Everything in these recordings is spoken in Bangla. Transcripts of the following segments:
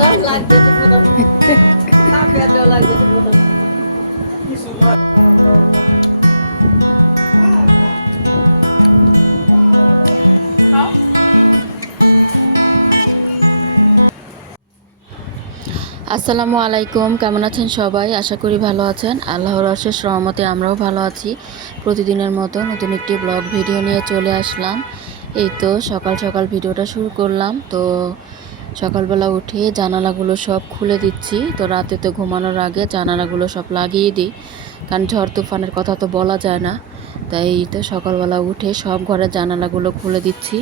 লাগছে ঠিক মতন না পেঁয়াজও লাগছে ঠিক মতন আসসালামু আলাইকুম, কেমন আছেন সবাই? আশা করি ভালো আছেন। আল্লাহর অশেষ রহমতে আমরাও ভালো আছি। প্রতিদিনের মতো নতুন একটি ব্লগ ভিডিও নিয়ে চলে আসলাম। এই তো সকাল সকাল ভিডিওটা শুরু করলাম। তো সকালবেলা উঠে জানালাগুলো সব খুলে দিচ্ছি। তো রাতে তো ঘুমানোর আগে জানালাগুলো সব লাগিয়ে দিই, কারণ ঝড় তুফানের কথা তো বলা যায় না। তাই তো সকালবেলা উঠে সব ঘরের জানালাগুলো খুলে দিচ্ছি।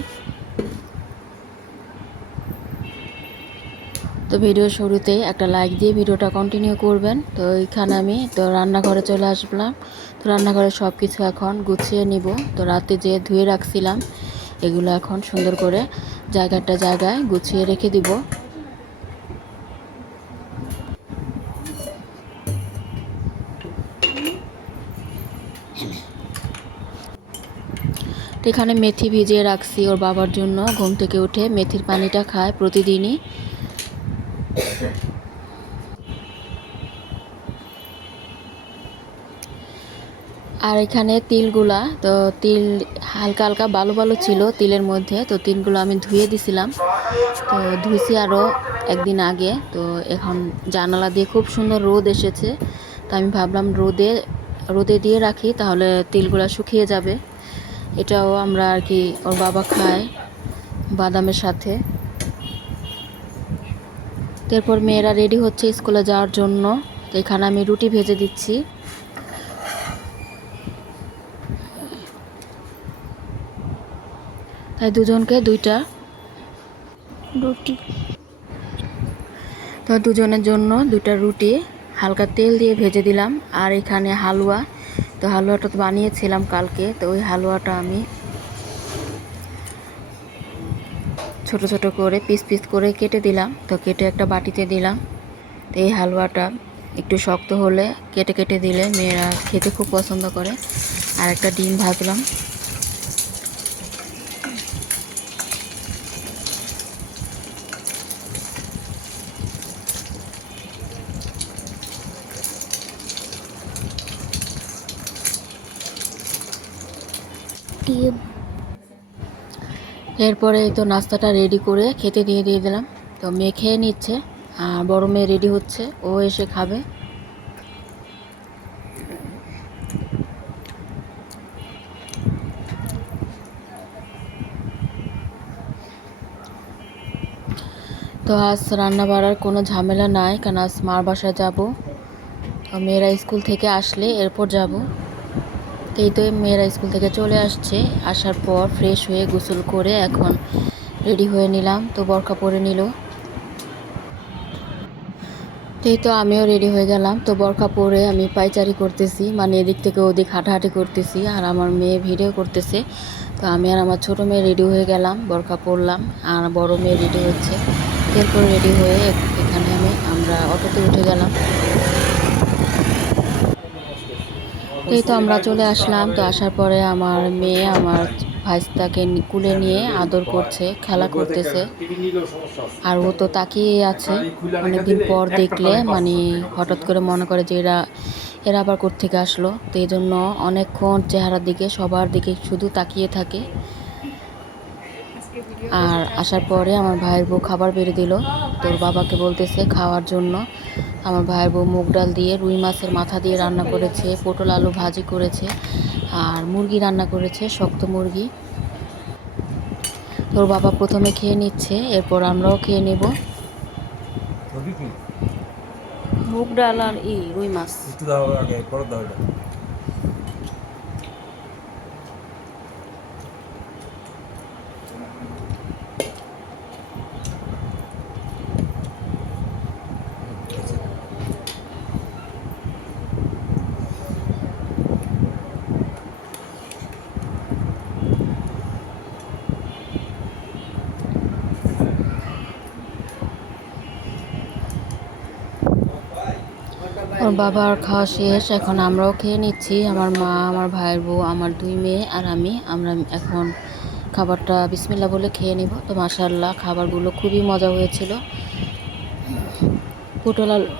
তো ভিডিও শুরুতেই একটা লাইক দিয়ে ভিডিওটা কন্টিনিউ করবেন। তো এখানে আমি তো রান্নাঘরে চলে আসলাম। তো রান্নাঘরে সব কিছু এখন গুছিয়ে নিব। তো রাতে যে ধুয়ে রাখছিলাম এগুলো এখন সুন্দর করে জায়গায় গুছিয়ে রেখে দিব। তো এখানে মেথি ভিজিয়ে রাখছি ওর বাবার জন্য। ঘুম থেকে উঠে মেথির পানিটা খায় প্রতিদিনই। আর এখানে তিলগুলা, তো তিল হালকা হালকা বালু বালু ছিল তিলের মধ্যে। তো তিলগুলো আমি ধুয়ে দিছিলাম। তো ধুইছি আরও একদিন আগে। তো এখন জানালা দিয়ে খুব সুন্দর রোদ এসেছে। তো আমি ভাবলাম রোদে দিয়ে রাখি, তাহলে তিলগুলা শুকিয়ে যাবে। এটাও আমরা আর কি ওর বাবা খায় বাদামের সাথে। তারপর মেয়েরা রেডি হচ্ছে স্কুলে যাওয়ার জন্য। তো এখানে আমি রুটি ভেজে দিচ্ছি। তাই দুজনকে দুইটা রুটি, তো দুজনের জন্য দুইটা রুটি হালকা তেল দিয়ে ভেজে দিলাম। আর এখানে হালুয়া, তো হালুয়াটা তো বানিয়েছিলাম কালকে। তো ওই হালুয়াটা আমি ছোট ছোট করে পিস পিস করে কেটে দিলাম। তো কেটে একটা বাটিতে দিলাম। তো এই হালুয়াটা একটু শক্ত হলে কেটে কেটে দিলে মেয়েরা খেতে খুব পছন্দ করে। আর একটা ডিম ভাজলাম। এরপরে এই তো নাস্তাটা রেডি করে খেতে দিয়ে দিলাম। তো মেয়ে খেয়ে নিচ্ছে, আর বড় মেয়ে রেডি হচ্ছে, ও এসে খাবে। তো আজ রান্না বাড়ার কোনো ঝামেলা নাই, কারণ আজ মার বাসায় যাব। তো মেয়েরা স্কুল থেকে আসলে এরপর যাব। তো এই তো মেয়েরা স্কুল থেকে চলে আসছে। আসার পর ফ্রেশ হয়ে গোসল করে এখন রেডি হয়ে নিলাম। তো বোরকা পরে নিল। তো এই তো আমিও রেডি হয়ে গেলাম। তো বোরকা পরে আমি পায়চারি করতেছি, মানে এদিক থেকে ওদিক হাঁটাহাঁটি করতেছি। আর আমার মেয়ে ভিডিও করতেছে। তো আমি আর আমার ছোটো মেয়ে রেডি হয়ে গেলাম, বোরকা পরলাম। আর বড় মেয়ে রেডি হচ্ছে। এরপর রেডি হয়ে এখানে আমরা অটোতে উঠে গেলাম। তো এই তো আমরা চলে আসলাম। তো আসার পরে আমার মেয়ে আমার ভাইস্তাকে কুলে নিয়ে আদর করছে, খেলা করতেছে। আর ও তো তাকিয়ে আছে অনেকদিন পর দেখলে, মানে হঠাৎ করে মনে করে যে এরা এরা আবার কোত্থেকে আসলো। তো এই জন্য অনেকক্ষণ চেহারার দিকে সবার দিকে শুধু তাকিয়ে থাকে। আর আসার পরে আমার ভাইয়ের বউ খাবার বেড়ে দিল। তোর বাবাকে বলতেছে খাওয়ার জন্য। আমার ভাইয়ের বউ মুগ ডাল দিয়ে রুই মাছের মাথা দিয়ে রান্না করেছে, পটল আলু ভাজি করেছে, আর মুরগি রান্না করেছে, শক্ত মুরগি। তোর বাবা প্রথমে খেয়ে নিচ্ছে, এরপর আমরাও খেয়ে নেব। মুগ ডাল আর রুই মাছ। ওর বাবার খাওয়া শেষ, এখন আমরাও খেয়ে নিচ্ছি। আমার মা, আমার ভাইয়ের বউ, আমার দুই মেয়ে আর আমরা এখন খাবারটা বিসমিল্লাহ বলে খেয়ে নিব। তো মাশাআল্লাহ খাবারগুলো খুবই মজা হয়েছিল। পটল আলু,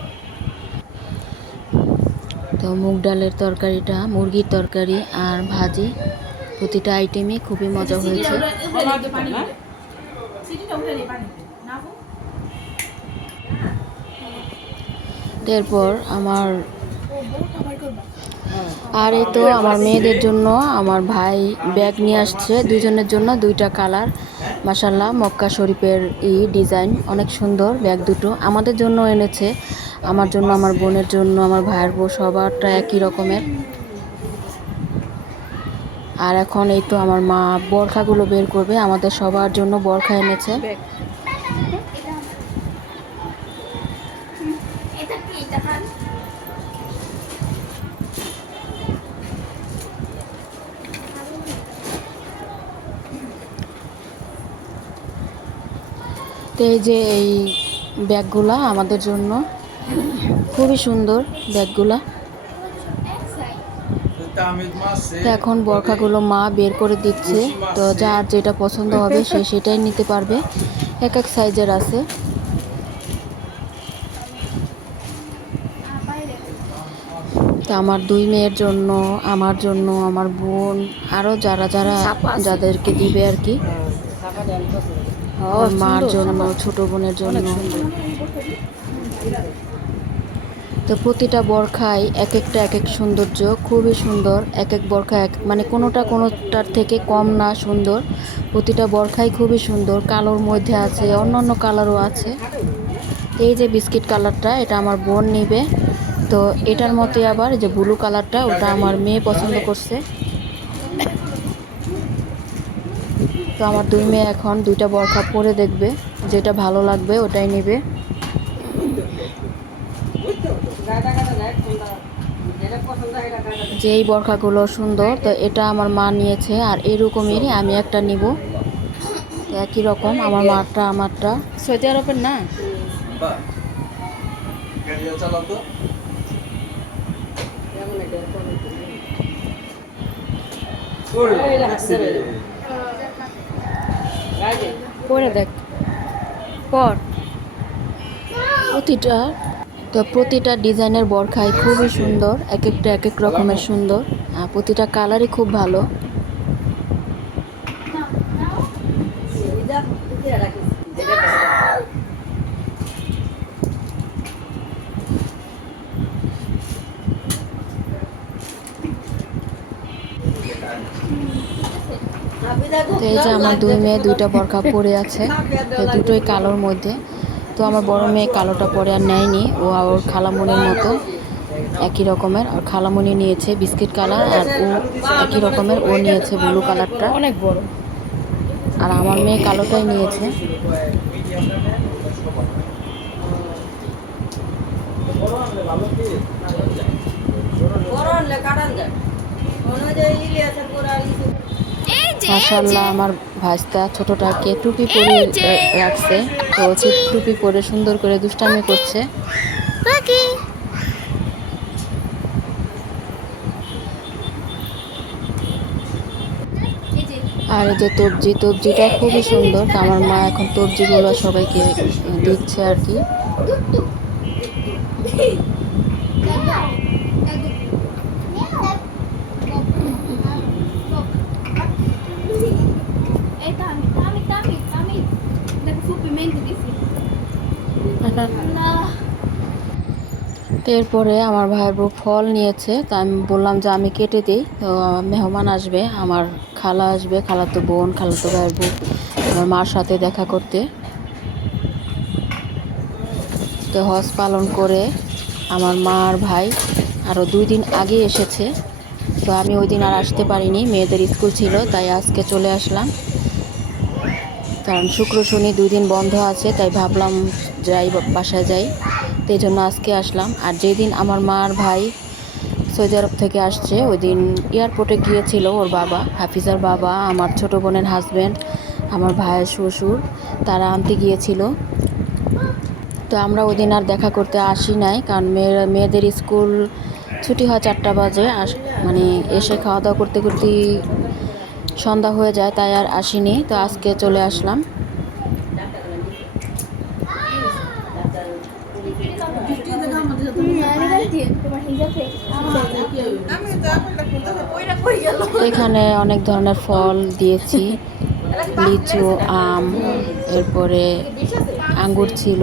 তো মুগ ডালের তরকারিটা মুরগির তরকারি আর ভাজি, প্রতিটা আইটেমই খুবই মজা হয়েছে। এরপর আমার আর এই তো আমার মেয়েদের জন্য আমার ভাই ব্যাগ নিয়ে আসছে, দুজনের জন্য দুইটা কালার। মাশাল্লাহ, মক্কা শরীফের ডিজাইন অনেক সুন্দর ব্যাগ দুটো। আমাদের জন্য এনেছে, আমার জন্য, আমার বোনের জন্য, আমার ভাইয়ের বউ, সবারটা একই রকমের। আর এখন এই তো আমার মা বরখাগুলো বের করবে, আমাদের সবার জন্য বরখা এনেছে। তো এই যে এই ব্যাগগুলা আমাদের জন্য, খুবই সুন্দর ব্যাগগুলা। তো এখন বরখাগুলো মা বের করে দিচ্ছে, তো যার যেটা পছন্দ হবে সে সেটাই নিতে পারবে, এক এক সাইজের আছে। তো আমার দুই মেয়ের জন্য, আমার জন্য, আমার বোন, আরও যারা যারা যাদেরকে দিবে আর কি, আমার মার জন্য, ছোট বোনের জন্য। তো প্রতিটা বরখাই এক একটা এক এক সৌন্দর্য, খুবই সুন্দর। এক এক বরখা মানে কোনোটার থেকে কম না, সুন্দর। প্রতিটা বরখাই খুবই সুন্দর, কালোর মধ্যে আছে, অন্য কালারও আছে। এই যে বিস্কিট কালারটা, এটা আমার বোন নিবে। তো এটার মতে আবার যে ব্লু কালারটা, ওটা আমার মেয়ে পছন্দ করছে। তো আমার দুই মেয়ে এখন দুইটা বরখা পরে দেখবে, যেটা ভালো লাগবে ওটাই নেবে। যে এই বরখাগুলো সুন্দর, তো এটা আমার মা নিয়েছে, আর এরকমেরই আমি একটা নিব, একই রকম। আমার মারটা আমারটা সৌদি আরবের না। পরে দেখ পর প্রতিটা ডিজাইনের বরখাই খুবই সুন্দর, এক একটা এক এক রকমের সুন্দর, আর প্রতিটা কালারই খুব ভালো। তো এই যে আমার দুই মেয়ে দুইটা বরখা পরে আছে, তো দুটোই কালোর মধ্যে। তো আমার বড় মেয়ে কালোটা পরে আর নেয়নি, ও ওর খালামণির মতো একই রকমের। আর খালামণি নিয়েছে বিস্কিট কালার, আর ও একই রকমের, ও নিয়েছে ব্লু কালারটা অনেক বড়। আর আমার মেয়ে কালোটাই নিয়েছে। মাশাআল্লাহ, আমার ভাইস্তা ছোটটাকে টুপি পরে রাখছে, তো টুপি পরে সুন্দর করে দুষ্টামি করছে। আর এই যে তবজিটা খুবই সুন্দর। তো আমার মা এখন তবজিগুলো সবাইকে দিচ্ছে আর কি। তো এরপরে আমার ভাইয়ের বউ ফল নিয়েছে, তো আমি বললাম যে আমি কেটে দিই। তো মেহমান আসবে, আমার খালা আসবে, খালাতো বোন, খালাতো ভাইয়ের বউ, আমার মার সাথে দেখা করতে। তো হজ পালন করে আমার মা আর ভাই আরও 2 দিন আগে এসেছে। তো আমি ওই দিন আর আসতে পারিনি, মেয়েদের স্কুল ছিল, তাই আজকে চলে আসলাম। কারণ শুক্র শনি 2 দিন বন্ধ আছে, তাই ভাবলাম যাই, বাসায় যাই, তো এই জন্য আজকে আসলাম। আর যেদিন আমার মা আর ভাই সৌদি আরব থেকে আসছে, ওই দিন এয়ারপোর্টে গিয়েছিল ওর বাবা, হাফিজার বাবা, আমার ছোট বোনের হাজব্যান্ড, আমার ভাইয়ের শ্বশুর, তারা আনতে গিয়েছিল। তো আমরা ওই দিন আর দেখা করতে আসি নাই, কারণ মেয়েদের স্কুল ছুটি হয় 4টা বাজে, মানে এসে খাওয়া দাওয়া করতে করতে সন্ধ্যা হয়ে যায়, তাই আর আসিনি। তো আজকে চলে আসলাম। এখানে অনেক ধরনের ফল দিয়েছি, লিচু, আম, এরপরে আঙ্গুর ছিল,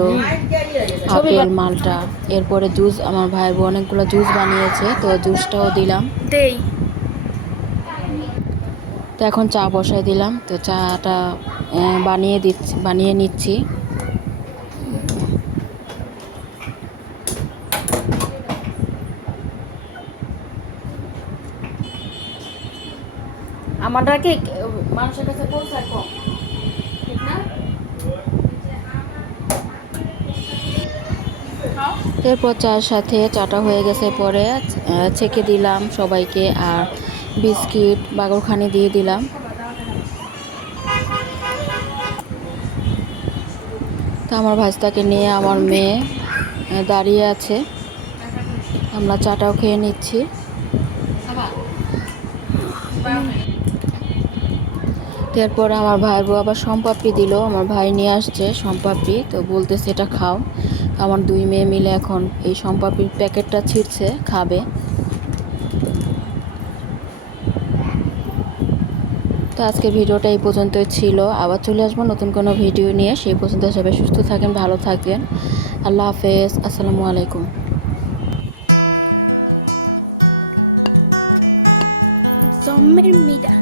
আপেল, মালটা, এরপরে জুস। আমার ভাই বোন অনেকগুলো জুস বানিয়েছে, তো জুসটাও দিলাম। তো এখন চা বসাই দিলাম, তো চাটা বানিয়ে নিচ্ছি। আমারটা কি মানুষের কাছে পৌঁছায় কম, ঠিক না? এরপর চায়ের সাথে চাটা হয়ে গেছে, পরে ছেঁকে দিলাম সবাইকে, আর বিস্কিট বাগরখানি দিয়ে দিলাম। তো আমার ভাইস্তাকে নিয়ে আমার মেয়ে দাঁড়িয়ে আছে, আমরা চাটাও খেয়ে নিচ্ছি। এরপর আমার ভাই বউ আবার সম্পাপড়ি দিল, আমার ভাই নিয়ে আসছে সম্পাপড়ি, তো বলতেছে এটা খাও। আমার দুই মেয়ে মিলে এখন এই সম্পাপড়ির প্যাকেটটা ছিঁড়ছে, খাবে। তো আজকে ভিডিওটা এই পর্যন্তই ছিল, আবার চলে আসবো নতুন কোনো ভিডিও নিয়ে। সেই পর্যন্ত সবাই সুস্থ থাকেন, ভালো থাকবেন। আল্লাহ হাফেজ, আসসালামু আলাইকুম। জম্মের মিডা